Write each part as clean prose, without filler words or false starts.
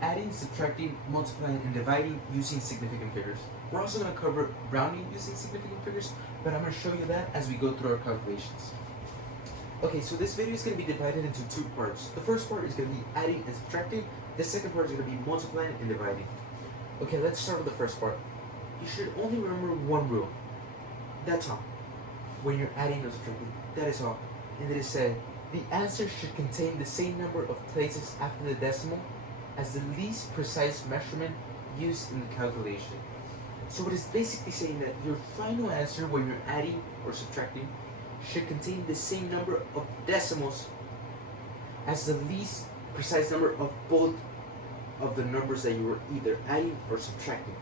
adding, subtracting, multiplying, and dividing using significant figures. We're also going to cover rounding using significant figures, but I'm going to show you that as we go through our calculations. Okay, so this video is going to be divided into two parts. The first part is going to be adding and subtracting. The second part is going to be multiplying and dividing. Okay, let's start with the first part. You should only remember one rule. That's all. When you're adding or subtracting, that is all. And it is said, the answer should contain the same number of places after the decimal as the least precise measurement used in the calculation. So it is basically saying that your final answer when you're adding or subtracting should contain the same number of decimals as the least precise number of both of the numbers that you were either adding or subtracting.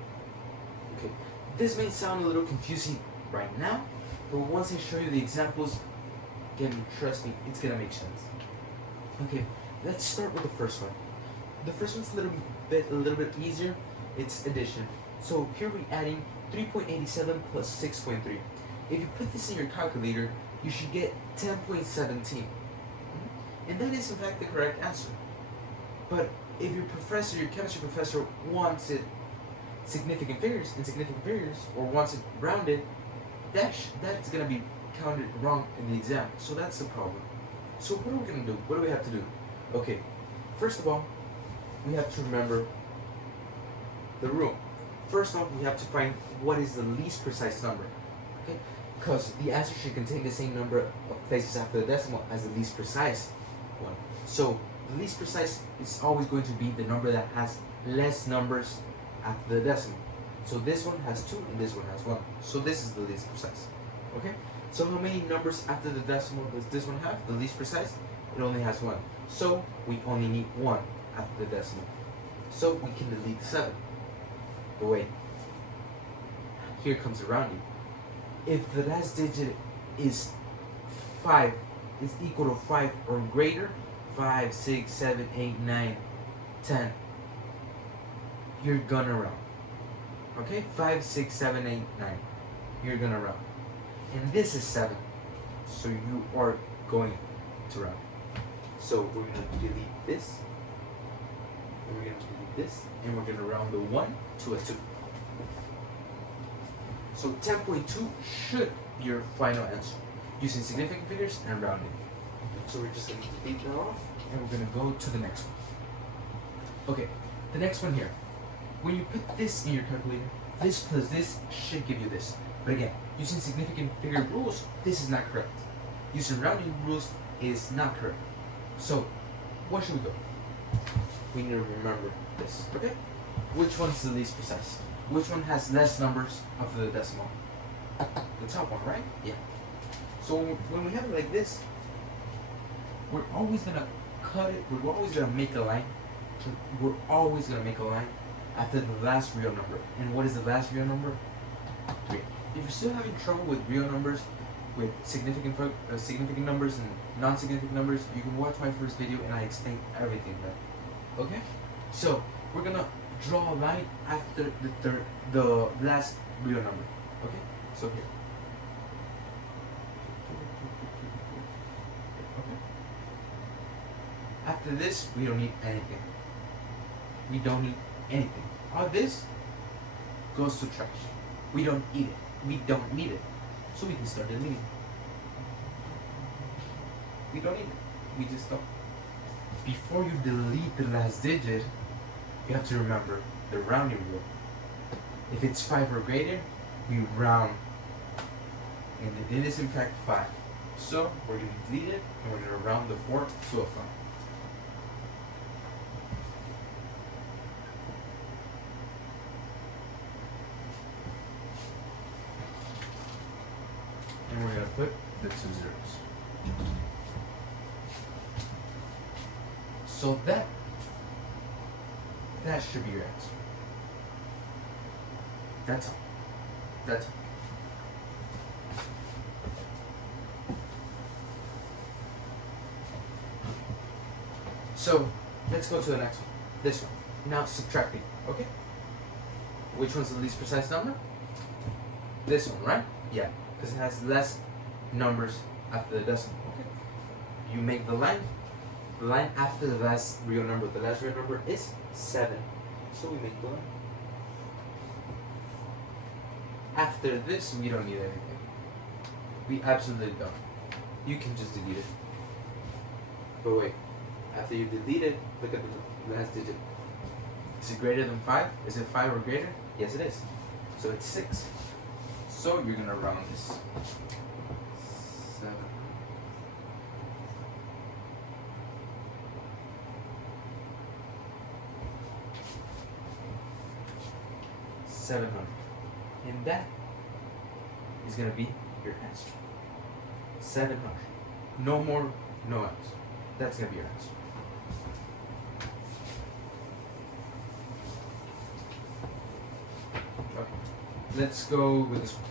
Okay, this may sound a little confusing right now, but once I show you the examples, again, trust me, it's gonna make sense. Okay, let's start with the first one. The first one's a little bit easier. It's addition. So here we're adding 3.87 plus 6.3. If you put this in your calculator, you should get 10.17. And that is in fact the correct answer. But if your chemistry professor wants it significant figures, or wants it rounded, that's going to be counted wrong in the exam. So that's the problem. So what are we going to do? What do we have to do? Okay, first of all, we have to remember the rule. First off, we have to find what is the least precise number. Okay, because the answer should contain the same number of places after the decimal as the least precise one. So the least precise is always going to be the number that has less numbers after the decimal. So this one has 2 and this one has 1. So this is the least precise. Okay? So how many numbers after the decimal does this one have? The least precise? It only has 1. So we only need 1 after the decimal. So we can delete 7. But wait. Here comes the rounding. If the last digit is 5, is equal to 5 or greater, 5, 6, 7, 8, 9, 10, you're gonna round. Okay? 5, 6, 7, 8, 9. You're gonna round. And this is 7. So you are going to round. So we're gonna delete this. And we're gonna delete this. And we're gonna round the 1 to a 2. So 10.2 should be your final answer using significant figures and rounding. So we're just gonna delete that off. And we're gonna go to the next one. Okay, the next one here. When you put this in your calculator, this plus this should give you this. But again, using significant figure rules, this is not correct. Using rounding rules is not correct. So, what should we go? We need to remember this, okay? Which one's the least precise? Which one has less numbers after the decimal? The top one, right? Yeah. So when we have it like this, we're always gonna cut it, we're always gonna make a line. We're always gonna make a line after the last real number. And what is the last real number? 3. If you're still having trouble with real numbers, with significant numbers and non-significant numbers, you can watch my first video and I explain everything there. Okay? So we're gonna draw a line after the last real number. Okay? So here. Okay. After this, we don't need anything. We don't need anything. All this goes to trash. We don't eat it. We don't need it. So we can start deleting. We don't need it. We just don't. Before you delete the last digit, you have to remember the rounding rule. If it's 5 or greater, we round. And it is in fact 5. So we're going to delete it and we're going to round the 4 to a 5. And we're going to put the 2 zeros. So that should be your answer. That's all. That's all. So let's go to the next one. This one. Now subtracting. Okay? Which one's the least precise number? This one, right? Yeah. Because it has less numbers after the decimal. Okay. You make the line, the line after the last real number. The last real number is 7. So we make the line. After this, we don't need anything. We absolutely don't. You can just delete it. But wait, after you delete it, look at the last digit. Is it greater than 5? Is it 5 or greater? Yes, it is. So it's 6. So you're gonna round this. 7. 700. And that is gonna be your answer. 700. No more, no else. That's gonna be your answer. Okay. Let's go with this one.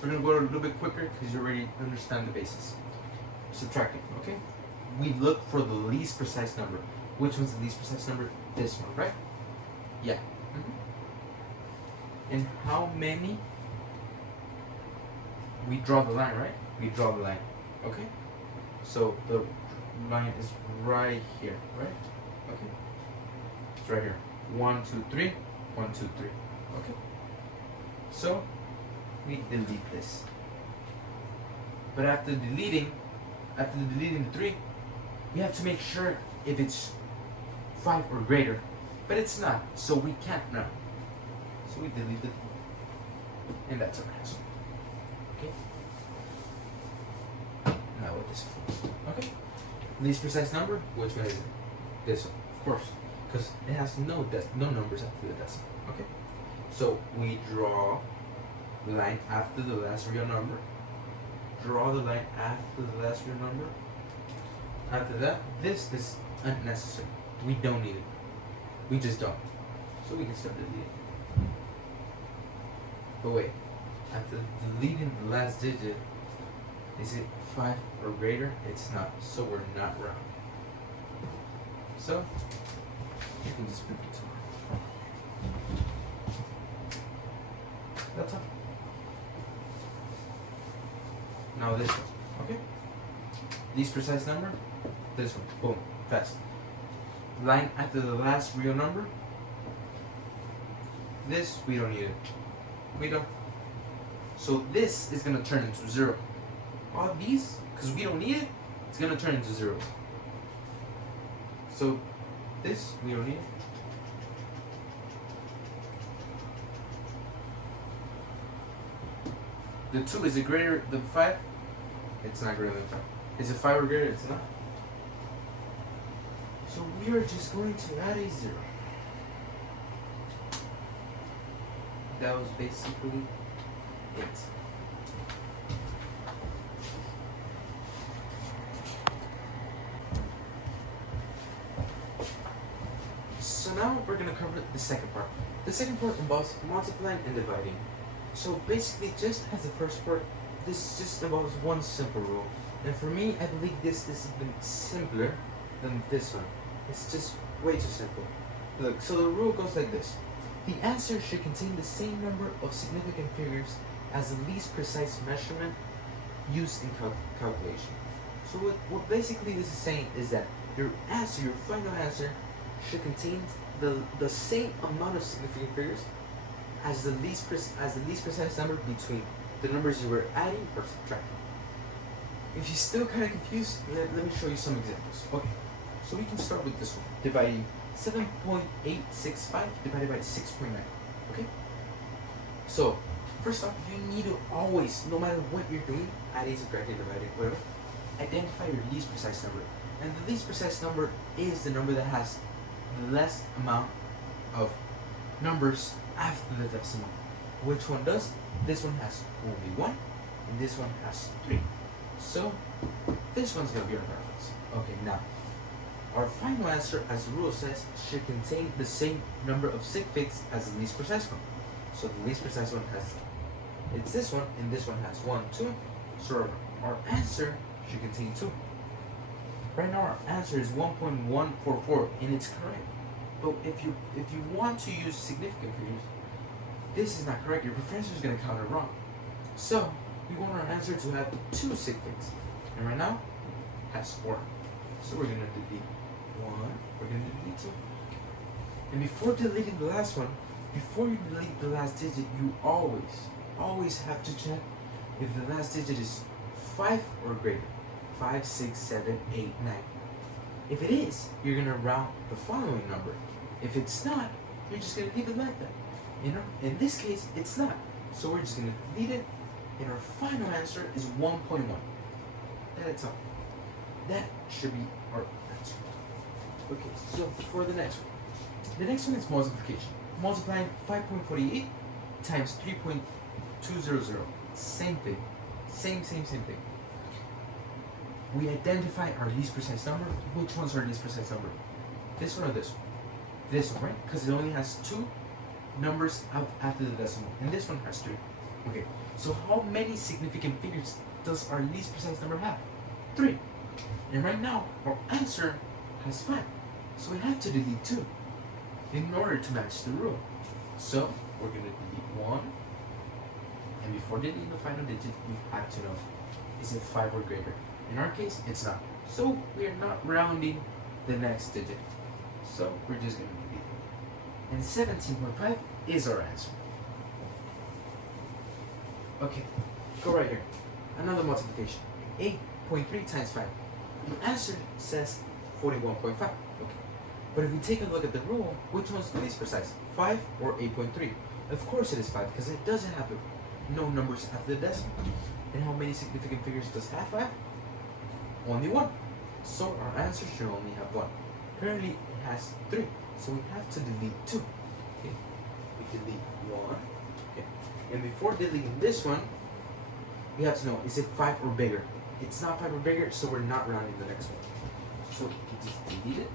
We're gonna go a little bit quicker because you already understand the basis. Subtracting, okay? We look for the least precise number. Which one's the least precise number? This one, right? Yeah. And how many? We draw the line, right? We draw the line, okay? So the line is right here, right? Okay. It's right here. 1, 2, 3. 1, 2, 3. Okay. So we delete this. But after deleting the 3, we have to make sure if it's 5 or greater. But it's not, so we can't now. So we delete it. And that's our answer. Okay? Now with this one. Okay? Least precise number, which one is it? This one, of course. Because it has no numbers after the decimal. Okay? So we draw the line after the last real number. Draw the line after the last real number. After that, this is unnecessary. We don't need it. We just don't. So we can start deleting. But wait, after deleting the last digit, is it 5 or greater? It's not, so we're not round. So you can just put it to. That's all. Now this one, okay? Least precise number, this one, boom, fast. Line after the last real number, this, we don't need it. We don't. So this is gonna turn into 0. All these, because we don't need it, it's gonna turn into 0. So this, we don't need it. The 2, is it greater than 5? It's not greater than 5. Is it 5 or greater? It's not. So we are just going to add a 0. That was basically it. So now we're going to cover the second part. The second part involves multiplying and dividing. So basically, just as the first part, this just involves one simple rule. And for me, I believe this is even simpler than this one. It's just way too simple. Look, so the rule goes like this. The answer should contain the same number of significant figures as the least precise measurement used in calculation. So what basically this is saying is that your answer, your final answer, should contain the same amount of significant figures as the least precise number between the numbers you were adding or subtracting. If you're still kind of confused, let me show you some examples. Okay, so we can start with this one, dividing 7.865 divided by 6.9. Okay? So, first off, you need to always, no matter what you're doing, adding, subtracting, dividing, whatever, identify your least precise number. And the least precise number is the number that has the less amount of numbers after the decimal. Which one does? This one has only 1, and this one has 3. So, this one's going to be our reference. Okay, now, our final answer, as the rule says, should contain the same number of sig figs as the least precise one. So the least precise one has, it's this one, and this one has 1, 2. So our answer should contain 2. Right now our answer is 1.144, and it's correct. But if you want to use significant figures, this is not correct. Your professor is going to count it wrong. So we want our answer to have 2 sig figs, and right now it has 4. So we're going to delete 1. We're going to delete 2. And before deleting the last one, before you delete the last digit, you always have to check if the last digit is 5 or greater. 5, 6, 7, 8, 9. If it is, you're going to round the following number. If it's not, you're just going to leave it like that. You know, in this case, it's not. So we're just going to delete it, and our final answer is 1.1. That's all. That should be our answer. Okay, so for the next one. The next one is multiplication. Multiplying 5.48 times 3.200. Same thing. Same thing. We identify our least precise number. Which one's our least precise number? This one or this one? This one, right? Because it only has 2 numbers out after the decimal. And this one has 3. Okay, so how many significant figures does our least precise number have? 3. And right now, our answer has 5. So we have to delete 2 in order to match the rule. So we're going to delete 1. And before deleting the final digit, we have to know, is it 5 or greater? In our case, it's not. So we are not rounding the next digit. So we're just going to delete it. And 17.5 is our answer. Okay, go right here. Another multiplication. 8.3 times 5. The answer says 41.5. Okay. But if we take a look at the rule, which one's the least precise? 5 or 8.3? Of course it is 5 because it doesn't have no numbers after the decimal. And how many significant figures does have 5? Only 1. So our answer should only have 1. Currently it has 3. So we have to delete 2. Okay. We delete 1. Okay. And before deleting this one, we have to know, is it 5 or bigger? It's not 5 or bigger, so we're not rounding the next one. So we can just delete it.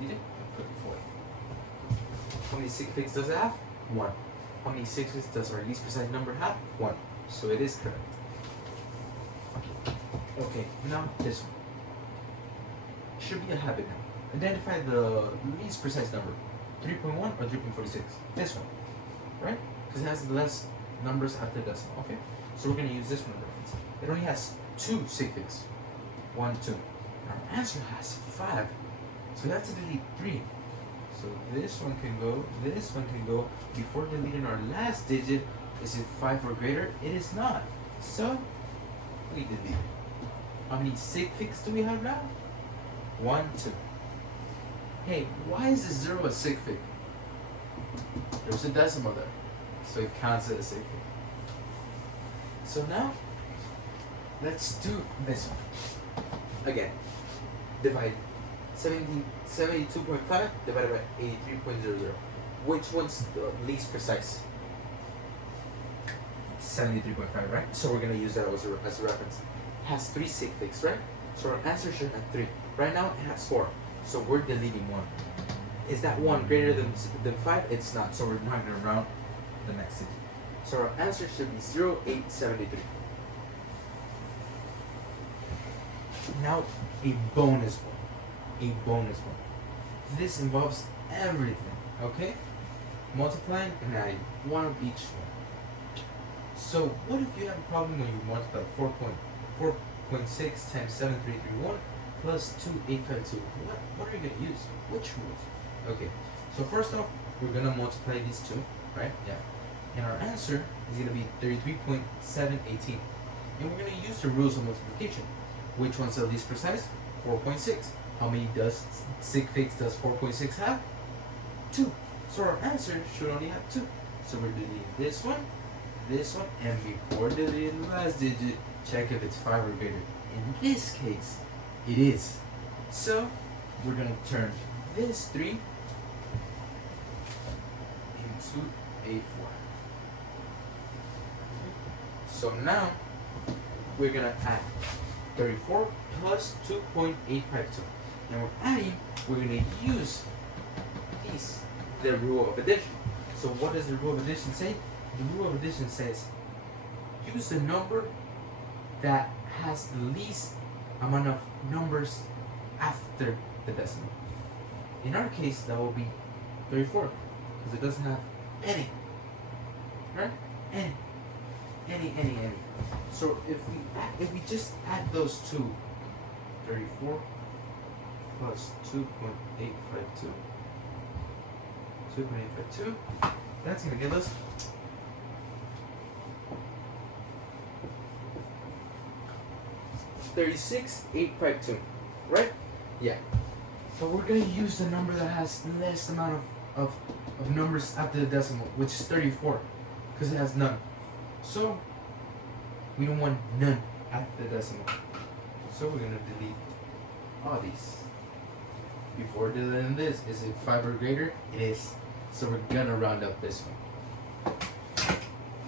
Delete it and put it forward. How many significates does it have? 1. How many sixes does our least precise number have? 1. So it is correct. Okay, now this one. Should be a habit now. Identify the least precise number. 3.1 or 3.46? This one, right? Because it has the less numbers after decimal, okay? So we're going to use this one as reference. It only has 2 significates. 1, 2. Our answer has 5. So we have to delete 3. So this one can go, this one can go. Before deleting our last digit, is it 5 or greater? It is not. So we delete it. How many significates do we have now? 1, 2. Hey, why is the 0 a significant? There's a decimal there, so it counts as a significant. So now, let's do this one. Again, divide 72.5 divided by 83.00. Which one's the least precise? 73.5, right? So we're going to use that as a reference. It has 3 significates, right? So our answer should have 3. Right now, it has 4. So we're deleting 1. Is that 1 greater than 5? It's not, so we're not going to round the next digit. So our answer should be 0873. Now, a bonus one. A bonus one. This involves everything, okay? Multiplying and adding 1 of each one. So what if you have a problem when you multiply 4.6 times 7331 plus 2852? What are you going to use? Which rules? Okay, so first off, we're going to multiply these two, right? Yeah. And our answer is going to be 33.718. And we're going to use the rules of multiplication. Which one's the least precise? 4.6. How many significates does 4.6 have? 2. So our answer should only have 2. So we're deleting this one, and before deleting the last digit, check if it's 5 or greater. In this case, it is. So we're going to turn this 3 into a 4. So now we're going to add 34 plus 2.852. And we're adding, we're going to use the rule of addition. So what does the rule of addition say? The rule of addition says use the number that has the least amount of numbers after the decimal. In our case, that will be 34 because it doesn't have any, right? Any. So if we just add those two, 34 plus 2.852. 2.852. That's gonna give us 36,852, right? Yeah. So we're gonna use the number that has less amount of numbers after the decimal, which is 34, because it has none. So we don't want none after the decimal. So we're gonna delete all these. Before deleting this, is it 5 or greater? It is. So we're gonna round up this one.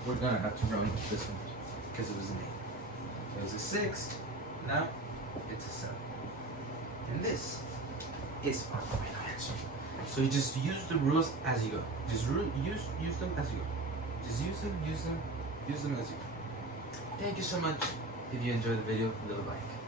We're gonna have to round up this one because it was an 8. It was a 6. Now it's a 7. And this is our final answer. So you just use the rules as you go. Just use them as you go. Just use them as you go. Thank you so much. If you enjoyed the video, leave a like.